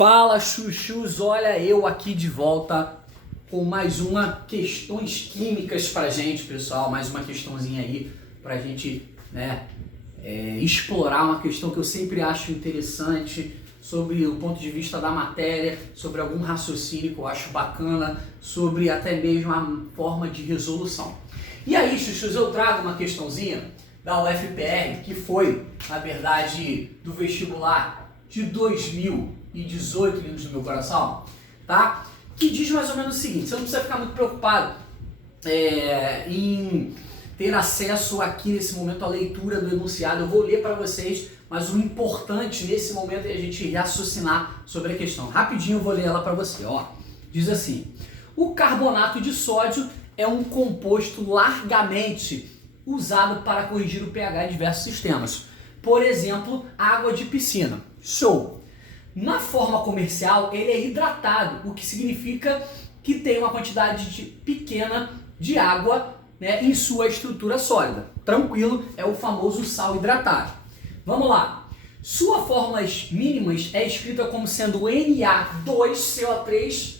Fala, chuchus, olha eu aqui de volta com mais uma questões químicas pra gente, pessoal, mais uma questãozinha aí pra gente, explorar uma questão que eu sempre acho interessante sobre o ponto de vista da matéria, sobre algum raciocínio que eu acho bacana, sobre até mesmo a forma de resolução. E aí, chuchus, eu trago uma questãozinha da UFPR, que foi, na verdade, do vestibular de 2018, lindos do meu coração, tá? Que diz mais ou menos o seguinte: você não precisa ficar muito preocupado em ter acesso aqui nesse momento à leitura do enunciado. Eu vou ler para vocês, mas o importante nesse momento é a gente raciocinar sobre a questão. Rapidinho eu vou ler ela para você, ó. Diz assim: o carbonato de sódio é um composto largamente usado para corrigir o pH em diversos sistemas. Por exemplo, água de piscina. Show! Na forma comercial, ele é hidratado, o que significa que tem uma quantidade pequena de água, em sua estrutura sólida. Tranquilo, é o famoso sal hidratado. Vamos lá. Sua fórmulas mínimas é escrita como sendo Na2CO3,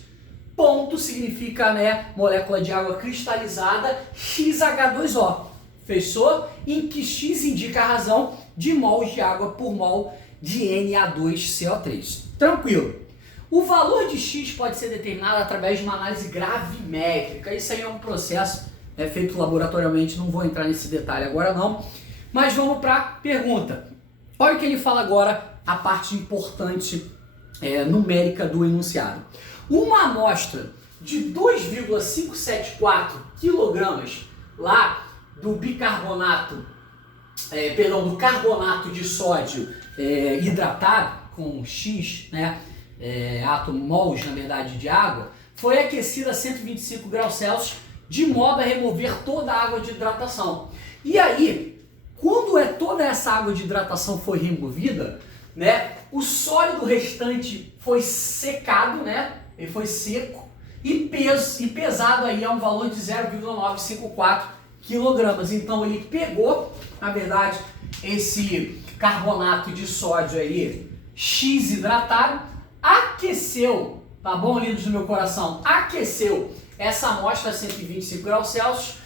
ponto significa, molécula de água cristalizada, XH2O. Fechou? Em que X indica a razão de mols de água por mol de Na2CO3. Tranquilo. O valor de X pode ser determinado através de uma análise gravimétrica. Isso aí é um processo feito laboratorialmente, não vou entrar nesse detalhe agora não. Mas vamos para a pergunta. Olha o que ele fala agora, a parte importante numérica do enunciado. Uma amostra de 2,574 kg lá do bicarbonato, do carbonato de sódio hidratado com X, mols, na verdade, de água, foi aquecida a 125 graus Celsius de modo a remover toda a água de hidratação. E aí, quando toda essa água de hidratação foi removida, o sólido restante foi secado, ele foi seco e pesado aí a um valor de 0,954 kg. Então ele pegou, na verdade, esse carbonato de sódio aí, X hidratado, aqueceu, tá bom, lindos do meu coração? Aqueceu essa amostra a 125 graus Celsius,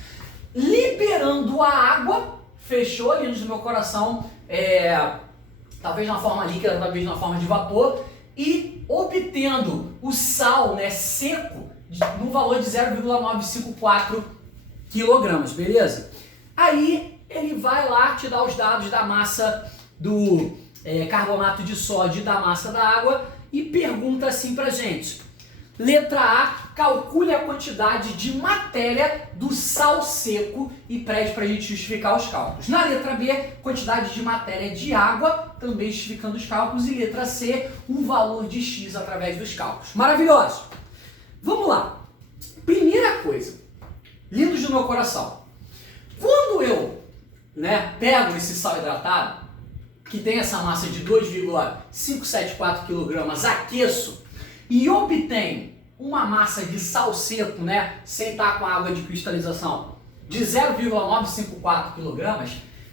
liberando a água, fechou, lindos do meu coração, talvez na forma líquida, talvez na forma de vapor, e obtendo o sal, seco, no valor de 0,954 kg, beleza? Aí ele vai lá te dar os dados da massa do carbonato de sódio e da massa da água e pergunta assim pra gente. Letra A, calcule a quantidade de matéria do sal seco e pede pra gente justificar os cálculos. Na letra B, quantidade de matéria de água, também justificando os cálculos. E letra C, o valor de X através dos cálculos. Maravilhoso! Vamos lá. Primeira coisa, lindos do meu coração, quando eu pego esse sal hidratado, que tem essa massa de 2,574 kg, aqueço e obtenho uma massa de sal seco, sem estar com água de cristalização, de 0,954 kg,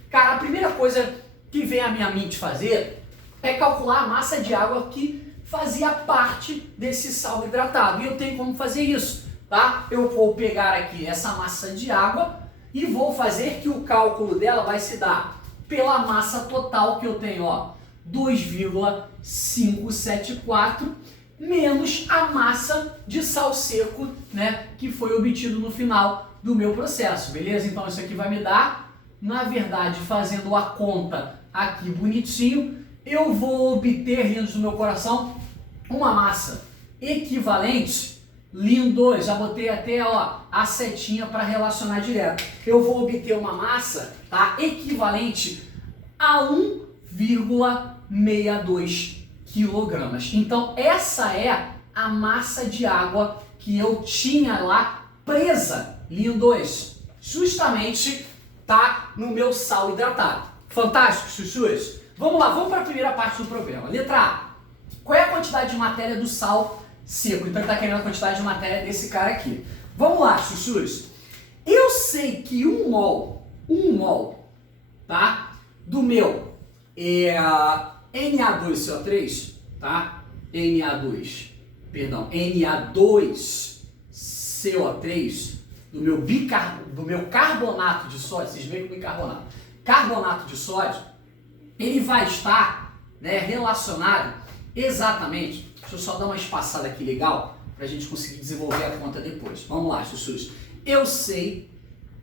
cara, a primeira coisa que vem à minha mente fazer é calcular a massa de água que fazia parte desse sal hidratado. E eu tenho como fazer isso, tá? Eu vou pegar aqui essa massa de água e vou fazer que o cálculo dela vai se dar pela massa total que eu tenho, 2,574 menos a massa de sal seco, que foi obtido no final do meu processo, beleza? Então isso aqui vai me dar, na verdade, fazendo a conta aqui bonitinho, eu vou obter, lindos do meu coração, uma massa equivalente, lindo, já botei até a setinha para relacionar direto. Eu vou obter uma massa, equivalente a 1,62 kg. Então essa é a massa de água que eu tinha lá presa, lindos, justamente no meu sal hidratado. Fantástico, chuchus? Vamos lá, vamos para a primeira parte do problema. Letra A. Qual é a quantidade de matéria do sal seco? Então ele está querendo a quantidade de matéria desse cara aqui. Vamos lá, chuchus. Eu sei que um mol, do meu Na2CO3, Na2CO3 do meu carbonato de sódio, vocês veem com carbonato de sódio, ele vai estar, né, relacionado exatamente, deixa eu só dar uma espaçada aqui legal, para a gente conseguir desenvolver a conta depois. Vamos lá, chuchus. Eu sei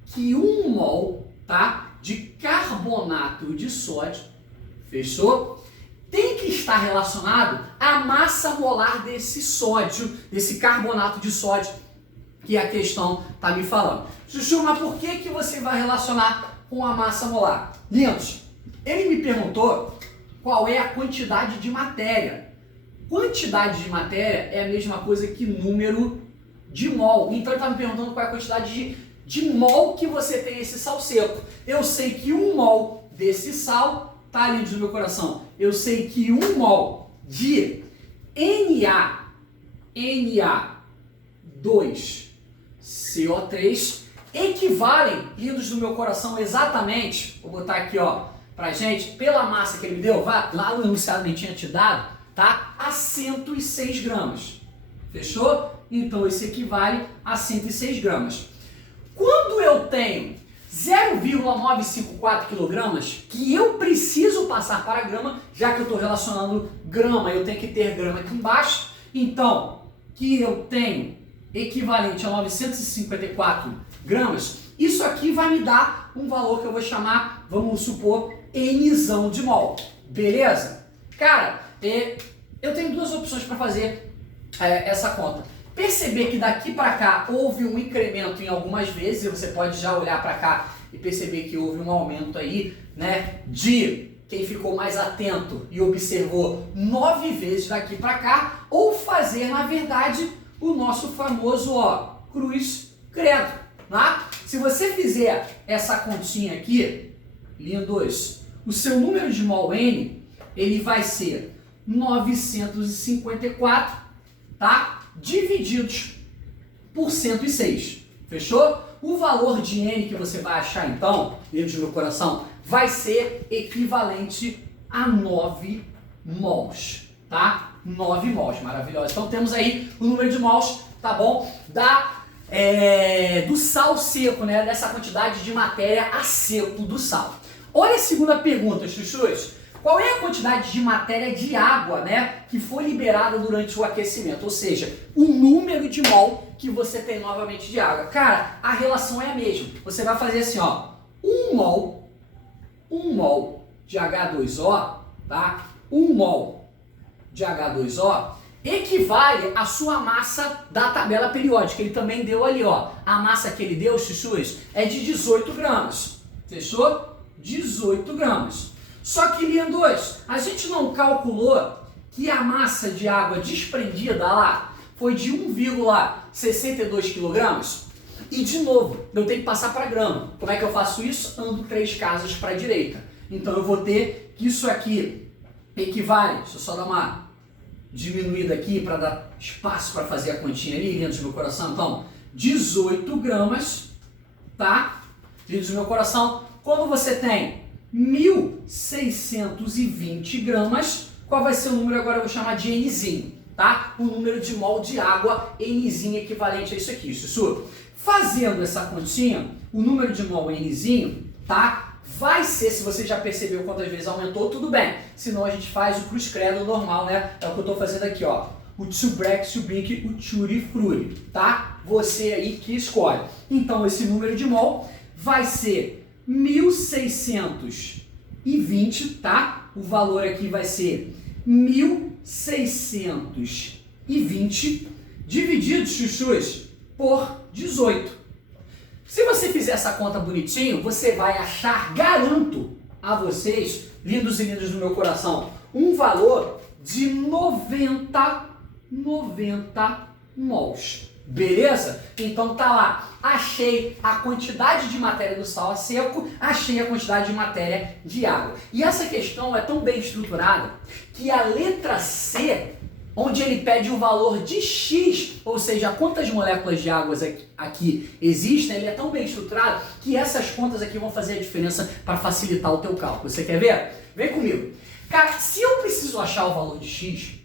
que 1 mol, tá, de carbonato de sódio, fechou? Tem que estar relacionado à massa molar desse sódio, desse carbonato de sódio, que a questão está me falando. Chuchu, mas por que você vai relacionar com a massa molar? Lindos, ele me perguntou qual é a quantidade de matéria. Quantidade de matéria é a mesma coisa que número de mol. Então ele está me perguntando qual é a quantidade de mol que você tem esse sal seco. Eu sei que 1 mol desse sal, tá ali no meu coração, eu sei que 1 mol de Na2CO3 equivalem, lindos do meu coração, exatamente, vou botar aqui, ó, pra gente, pela massa que ele me deu, lá no enunciado nem tinha te dado, tá? A 106 gramas. Fechou? Então isso equivale a 106 gramas. Quando eu tenho 0,954 quilogramas, que eu preciso passar para grama, já que eu estou relacionando grama, eu tenho que ter grama aqui embaixo, então, que eu tenho equivalente a 954 gramas, isso aqui vai me dar um valor que eu vou chamar, vamos supor, Nzão de mol. Beleza? Cara, eu tenho 2 opções para fazer essa conta. Perceber que daqui para cá houve um incremento em algumas vezes, e você pode já olhar para cá e perceber que houve um aumento aí, né, de quem ficou mais atento e observou 9 vezes daqui para cá, ou fazer, na verdade, o nosso famoso, ó, cruz credo, tá? Se você fizer essa continha aqui, lindos, o seu número de mol N, ele vai ser 954, tá? Divididos por 106, fechou? O valor de N que você vai achar então, dentro do meu coração, vai ser equivalente a 9 mols, tá? 9 mols, maravilhoso. Então temos aí o número de mols, tá bom? Do sal seco, né? Dessa quantidade de matéria a seco do sal. Olha a segunda pergunta, chuchus. Qual é a quantidade de matéria de água, né, que foi liberada durante o aquecimento? Ou seja, o número de mol que você tem novamente de água. Cara, a relação é a mesma. Você vai fazer assim, ó, 1 mol de H2O, tá? 1 mol de H2O equivale à sua massa da tabela periódica. Ele também deu ali, ó. A massa que ele deu, chuchus, é de 18 gramas. Fechou? 18 gramas. Só que, lindos, a gente não calculou que a massa de água desprendida lá foi de 1,62 kg? E, de novo, eu tenho que passar para grama. Como é que eu faço isso? Ando 3 casas para a direita. Então, eu vou ter que isso aqui equivale, deixa eu só dar uma diminuída aqui para dar espaço para fazer a continha ali dentro do meu coração. Então, 18 gramas, tá? Dentro do meu coração. Quando você tem 1.620 gramas, qual vai ser o número agora? Eu vou chamar de Nzinho, tá? O número de mol de água, Nzinho equivalente a isso aqui, Sussu. Fazendo essa continha, o número de mol Nzinho, tá? Vai ser, se você já percebeu quantas vezes aumentou, tudo bem. Senão a gente faz o cruz credo normal, né? É o que eu tô fazendo aqui, ó. O Tsubrek, Tsubik, o Tchuri, Fruri, tá? Você aí que escolhe. Então esse número de mol vai ser 1.620, tá? O valor aqui vai ser 1.620 divididos, chuchus, por 18. Se você fizer essa conta bonitinho, você vai achar, garanto a vocês, lindos e lindas do meu coração, um valor de 90 mols. Beleza? Então tá lá. Achei a quantidade de matéria do sal a seco, achei a quantidade de matéria de água. E essa questão é tão bem estruturada que a letra C, onde ele pede o valor de X, ou seja, quantas moléculas de água aqui existem, ele é tão bem estruturado que essas contas aqui vão fazer a diferença para facilitar o teu cálculo. Você quer ver? Vem comigo. Cara, se eu preciso achar o valor de X,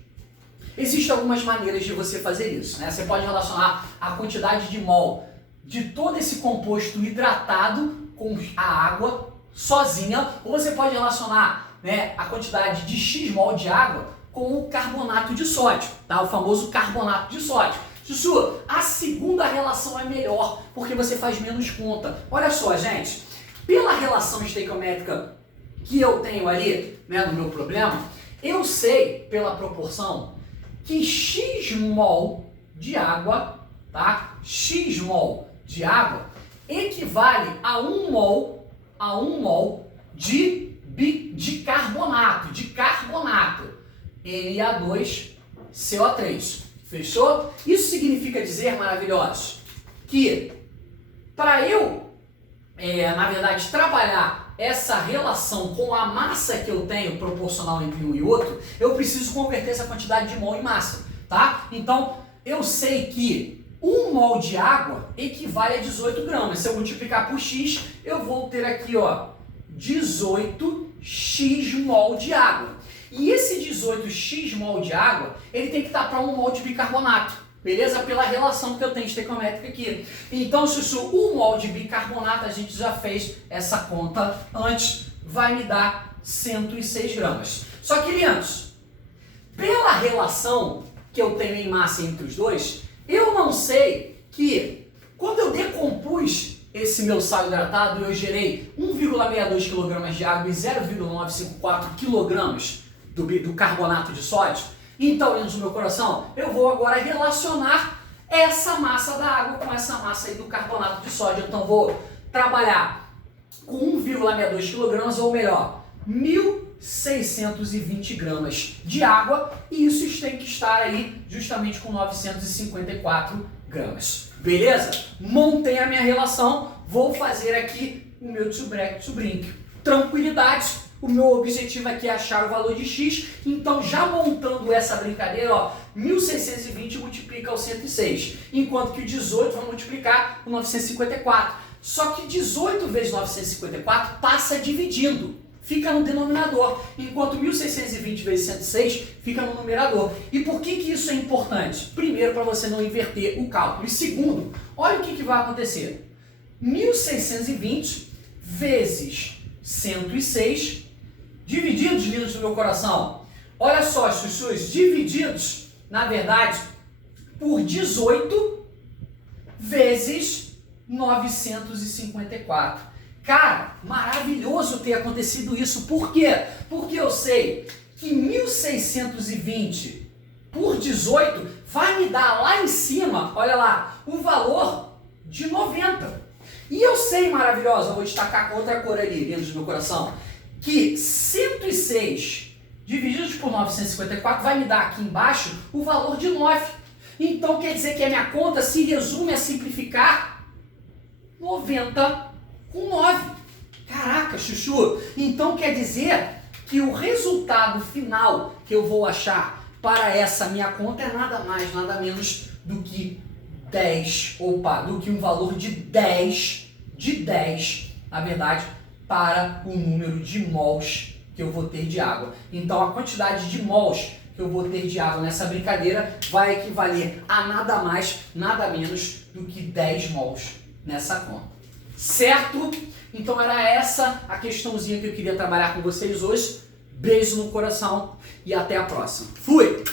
Existem algumas maneiras de você fazer isso, né? Você pode relacionar a quantidade de mol de todo esse composto hidratado com a água sozinha, ou você pode relacionar, né, a quantidade de X mol de água com o carbonato de sódio, tá? O famoso carbonato de sódio. Sussu, a segunda relação é melhor, porque você faz menos conta. Olha só, gente, pela relação estequiométrica que eu tenho ali, né, no meu problema, eu sei, pela proporção, que X mol de água, tá? X mol de água equivale a 1 mol de carbonato, Na2CO3. Fechou? Isso significa dizer, maravilhosos, que para eu, na verdade, trabalhar essa relação com a massa que eu tenho, proporcional entre um e outro, eu preciso converter essa quantidade de mol em massa, tá? Então, eu sei que 1 mol de água equivale a 18 gramas. Se eu multiplicar por X, eu vou ter aqui, ó, 18X mol de água. E esse 18X mol de água, ele tem que estar para 1 mol de bicarbonato, beleza? Pela relação que eu tenho estequiométrica aqui. Então, se isso 1 mol de bicarbonato, a gente já fez essa conta antes, vai me dar 106 gramas. Só que, Lianos, pela relação que eu tenho em massa entre os dois, eu não sei que quando eu decompus esse meu sal hidratado, eu gerei 1,62 kg de água e 0,954 kg do carbonato de sódio. Então, dentro do meu coração, eu vou agora relacionar essa massa da água com essa massa aí do carbonato de sódio. Então, vou trabalhar com 1,62 kg, ou melhor, 1.620 gramas de água, e isso tem que estar aí justamente com 954 gramas. Beleza? Montei a minha relação, vou fazer aqui o meu to drink. Tranquilidade. O meu objetivo aqui é achar o valor de X, então já montando essa brincadeira, ó, 1.620 multiplica o 106, enquanto que o 18 vai multiplicar o 954. Só que 18 vezes 954 passa dividindo, fica no denominador, enquanto 1.620 vezes 106 fica no numerador. E por que isso é importante? Primeiro, para você não inverter o cálculo. E segundo, olha o que vai acontecer. 1.620 vezes 106 divididos, lindos do meu coração. Olha só, chuchus, divididos, na verdade, por 18 vezes 954. Cara, maravilhoso ter acontecido isso. Por quê? Porque eu sei que 1620 por 18 vai me dar lá em cima, olha lá, o valor de 90. E eu sei, maravilhosa, eu vou destacar com outra cor ali, dentro do meu coração, que 106 divididos por 954 vai me dar aqui embaixo o valor de 9. Então quer dizer que a minha conta se resume a simplificar 90 com 9. Caraca, chuchu! Então quer dizer que o resultado final que eu vou achar para essa minha conta é nada mais, nada menos do que 10, do que um valor de 10, na verdade, para o número de mols que eu vou ter de água. Então a quantidade de mols que eu vou ter de água nessa brincadeira vai equivaler a nada mais, nada menos do que 10 mols nessa conta. Certo? Então era essa a questãozinha que eu queria trabalhar com vocês hoje. Beijo no coração e até a próxima. Fui!